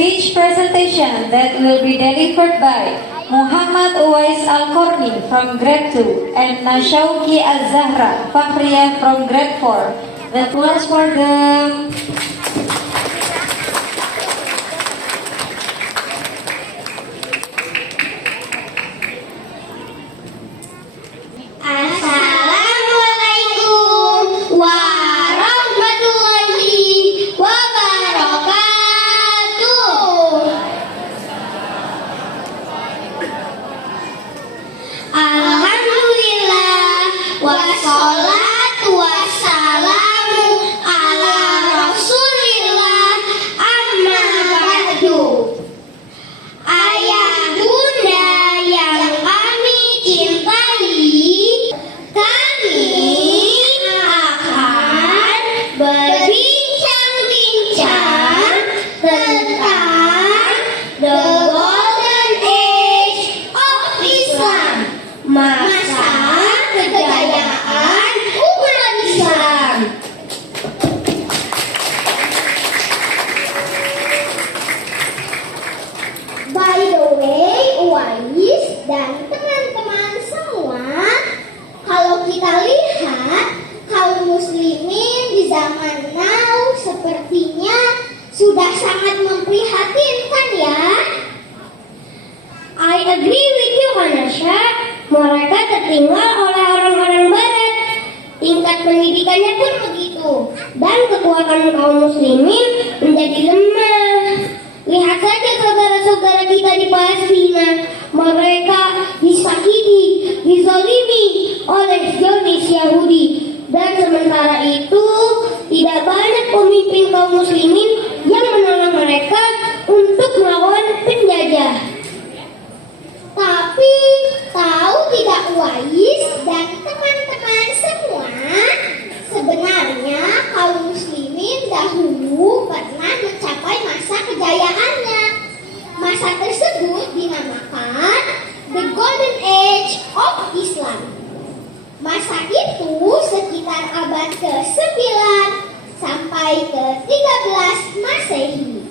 speech presentation that will be delivered by Muhammad Uwais Al-Korni from grade 2 and Nashauki Az-Zahra Fakhriya from grade 4. The applause for them. Assalamualaikum warahmatullahi wabarakatuh. Alhamdulillah wassalatu wassalamu ala Rasulillah amma ba'du. Ayah bunda yang kami cintai, kami akan berbincang-bincang tentang the golden age of Islam, masa kejayaan umat Islam. By the way, Uwais dan teman-teman semua, kalau kita lihat kaum muslimin di zaman now sepertinya sudah sangat memprihatinkan ya. I agree with you, Hanasha. Mereka tertinggal oleh orang-orang barat. Tingkat pendidikannya pun begitu. Dan kekuatan kaum muslimin menjadi lemah. Lihat saja saudara-saudara kita di Palestina. Mereka disakiti, dizalimi oleh Zionis Yahudi. Dan sementara itu, tidak banyak pemimpin kaum muslimin yang menolong mereka untuk melawan penjajah. Tapi, tahu tidak Uwais dan teman-teman semua, sebenarnya kaum muslimin dahulu pernah mencapai masa kejayaannya. Masa tersebut dinamakan The Golden Age of Islam. Masa itu sekitar abad ke-9 sampai ke-13 Masehi.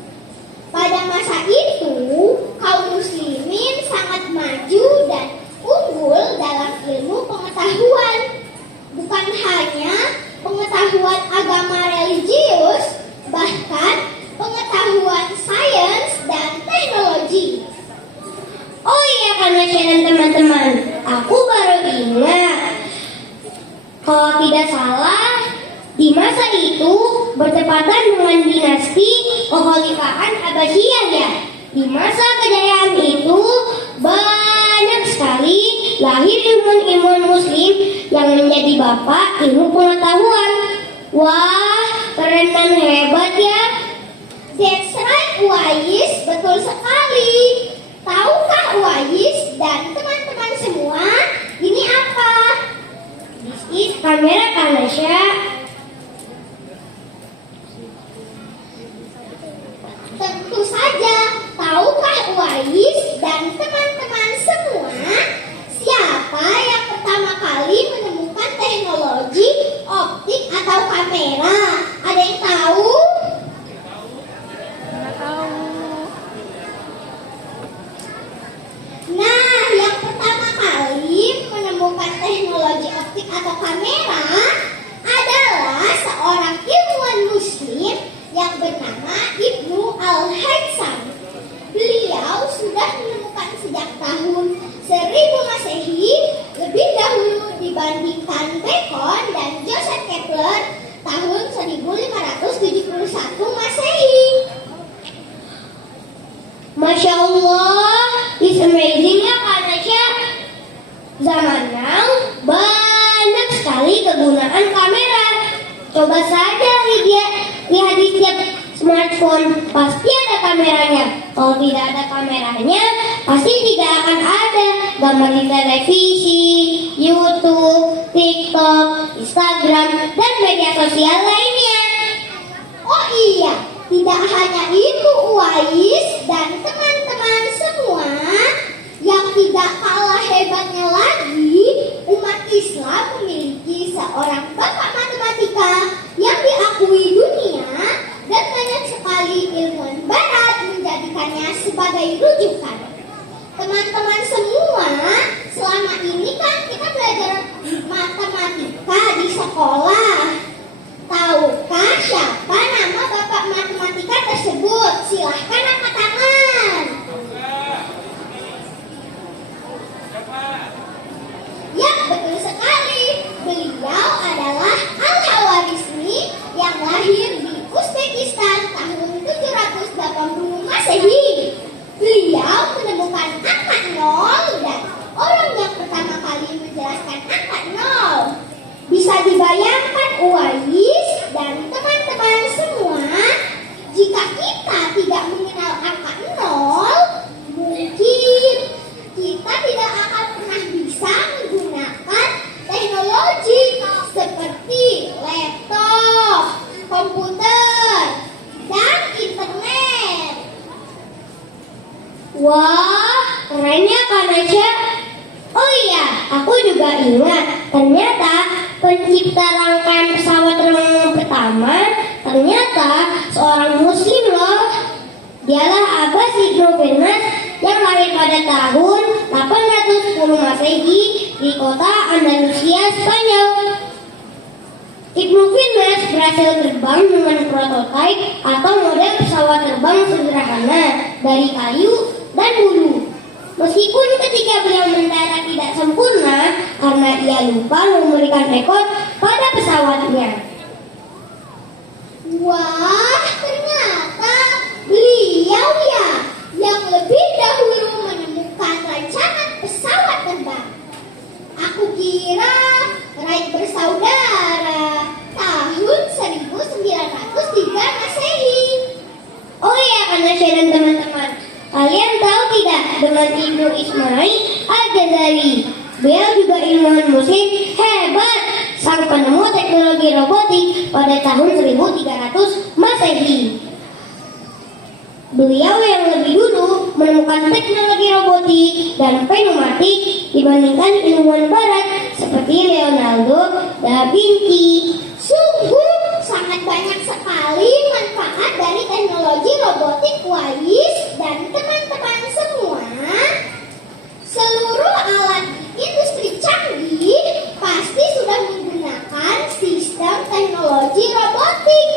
Pada masa itu, kaum muslimin sangat maju dan unggul dalam ilmu pengetahuan. Bukan hanya pengetahuan agama religius, bahkan pengetahuan sains dan teknologi. Oh iya, karena dan teman-teman, aku baru ingat. Kalau tidak salah, di masa itu bertepatan dengan dinasti kekhalifahan Abbasiyah ya. Di masa kejayaan itu banyak sekali lahir ilmuwan muslim yang menjadi bapak ilmu pengetahuan. Wah, keren dan hebat ya. That's right, Uwais, betul sekali. Tahukah Uwais dan teman-teman semua, ini apa? This is kamera Kanasha. Tentu saja, tahukah Uwais dan teman-teman semua siapa yang pertama kali menemukan teknologi optik atau kamera? Ada yang tahu? Nah, yang pertama kali menemukan teknologi optik atau kamera adalah seorang ilmuwan muslim yang bernama Ibnu Al-Haytham. Beliau sudah menemukan sejak tahun 1000 Masehi, lebih dahulu dibandingkan Bacon dan Joseph Kepler tahun 1571 Masehi. Masya Allah, it's amazing ya Kanasha. Zaman now banyak sekali kegunaan kamera. Coba saja lihat di setiap smartphone, pasti ada kameranya. Kalau tidak ada kameranya, pasti tidak akan ada gambar di televisi, YouTube, TikTok, Instagram, dan media sosial lainnya. Oh iya, tidak hanya itu Uwais dan teman-teman semua, yang tidak kalah hebatnya lagi, umat Islam memiliki seorang bapak matematika yang diakui dunia, dan banyak sekali ilmuwan barat menjadi sebagai rujukan. Teman-teman semua, selama ini kan kita belajar matematika di sekolah. Tahukah siapa nama bapak matematika tersebut? Silahkan angkat tangan. Ya, betul sekali. Beliau adalah Al-Hawarizmi yang lahir di Uzbekistan tahun 780 Masehi. Beliau menemukan angka 0 dan orang yang pertama kali menjelaskan angka 0. Bisa dibayangkan Uwais dan teman-teman semua, jika kita tidak mengenal angka 0, mungkin kita tidak akan pernah bisa menggunakan teknologi seperti laptop, komputer, dan internet. Wah, keren ya Kak Nasya. Oh iya, aku juga ingat, ternyata pencipta rangkaian pesawat terbang yang pertama ternyata seorang muslim loh. Dialah Abbas Ibnu Firnas yang lahir pada tahun 810 Masehi di kota Andalusia, Spanyol. Ibnu Firnas berhasil terbang dengan prototipe atau model pesawat terbang sederhana dari kayu dan bulu. Meskipun ketika beliau mendarat tidak sempurna karena ia lupa memberikan rekor pada pesawatnya. Wah, ternyata beliau ya yang lebih dahulu menemukan rancangan pesawat terbang. Aku kira Wright bersaudara tahun 1903 Masehi. Oh ya, Anasya dan teman-teman, kalian tahu tidak dengan Ibnu Ismail Al-Ghazali? Beliau juga ilmuwan muslim hebat, sang penemu teknologi robotik pada tahun 1300 Masehi. Beliau yang lebih dulu menemukan teknologi robotik dan pneumatik dibandingkan ilmuwan barat seperti Leonardo da Vinci. Sungguh sangat banyak sekali manfaat dari teknologi robotik Uwais dan teman-teman semua. Seluruh alat industri canggih pasti sudah menggunakan sistem teknologi robotik.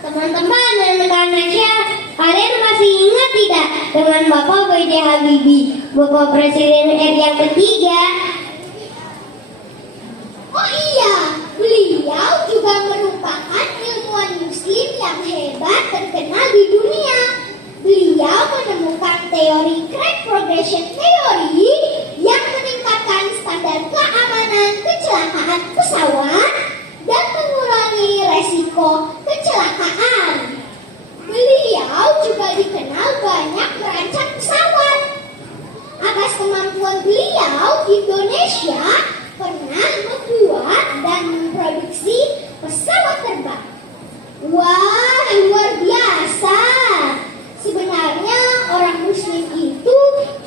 Teman-teman dan rekan Nasya, kalian masih ingat tidak dengan Bapak B.J. Habibie, Bapak Presiden RI yang ketiga? Oh iya, beliau juga merupakan ilmuwan muslim yang hebat terkenal di dunia. Beliau menemukan teori crash progression theory yang meningkatkan standar keamanan kecelakaan pesawat dan mengurangi resiko kecelakaan. Beliau juga dikenal banyak merancang pesawat. Atas kemampuan beliau, Indonesia pernah membuat dan memproduksi pesawat terbang. Wah, luar biasa. Sebenarnya orang muslim itu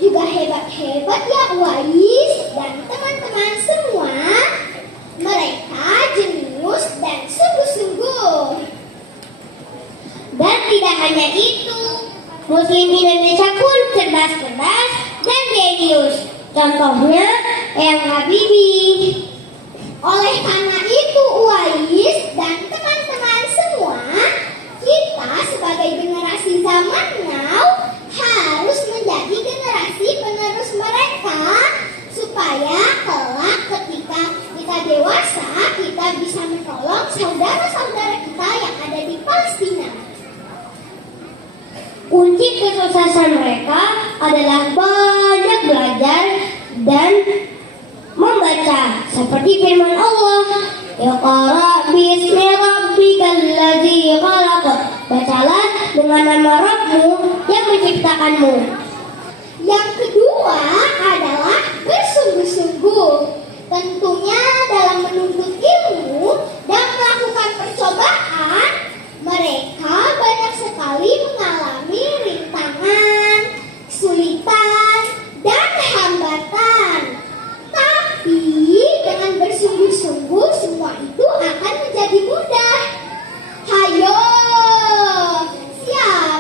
juga hebat-hebat ya Uwais dan teman-teman semua. Mereka jenius dan sungguh-sungguh. Dan tidak hanya itu, muslim Indonesia pun cerdas-cerdas dan jenius. Contohnya Eyang Habibie. Oleh karena itu Uwais dan teman-teman semua, kita sebagai generasi zaman now harus menjadi generasi penerus mereka supaya kelak ketika kita dewasa kita bisa menolong saudara-saudara kita yang ada di Palestina. Kunci kesuksesan mereka adalah banyak belajar dan membaca seperti firman Allah, Iqra bismi rabbikal ladzi khalaq. Bacalah dengan nama Rabbmu yang menciptakanmu. Yang kedua adalah bersungguh-sungguh. Tentunya dalam menuntut ilmu dan melakukan percobaan, mereka banyak sekali mengalami rintangan, kesulitan, dan hambatan. Tapi dengan bersungguh-sungguh semua itu akan menjadi mudah. Hayo, siapa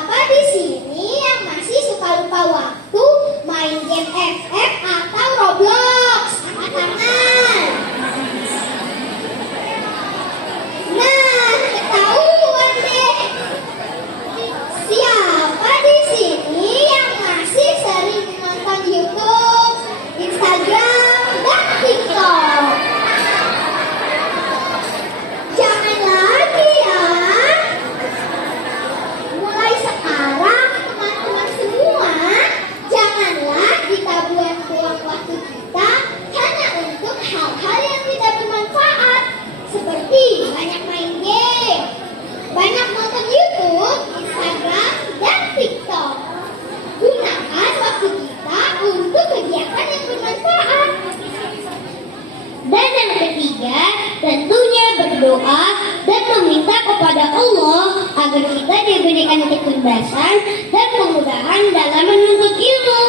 kecerdasan dan kemudahan dalam menuntut ilmu.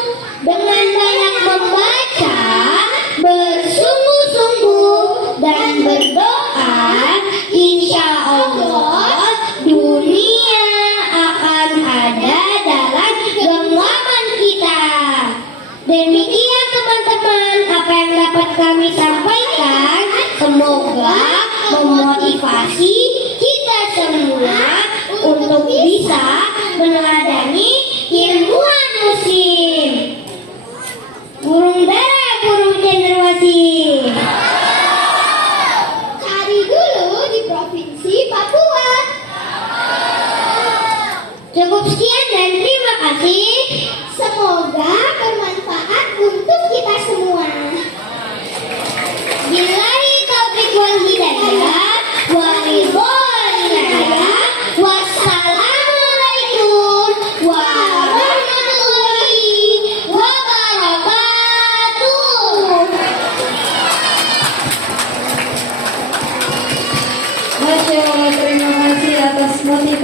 Dengan banyak membaca, bersungguh-sungguh, dan berdoa, insya Allah dunia akan ada dalam genggaman kita. Demikian teman-teman apa yang dapat kami sampaikan. Semoga memotivasi kita semua untuk bisa meneladani ilmuwan muslim. Burung dara, burung cenderawasih. Cari dulu di Provinsi Papua. Cukup sekian dan terima kasih. Semoga bermanfaat untuk kita semua. Billahi taufiq wal hidayah. Wassalamualaikum warahmatullahi wabarakatuh. Masya Allah, terima kasih atas motivasi.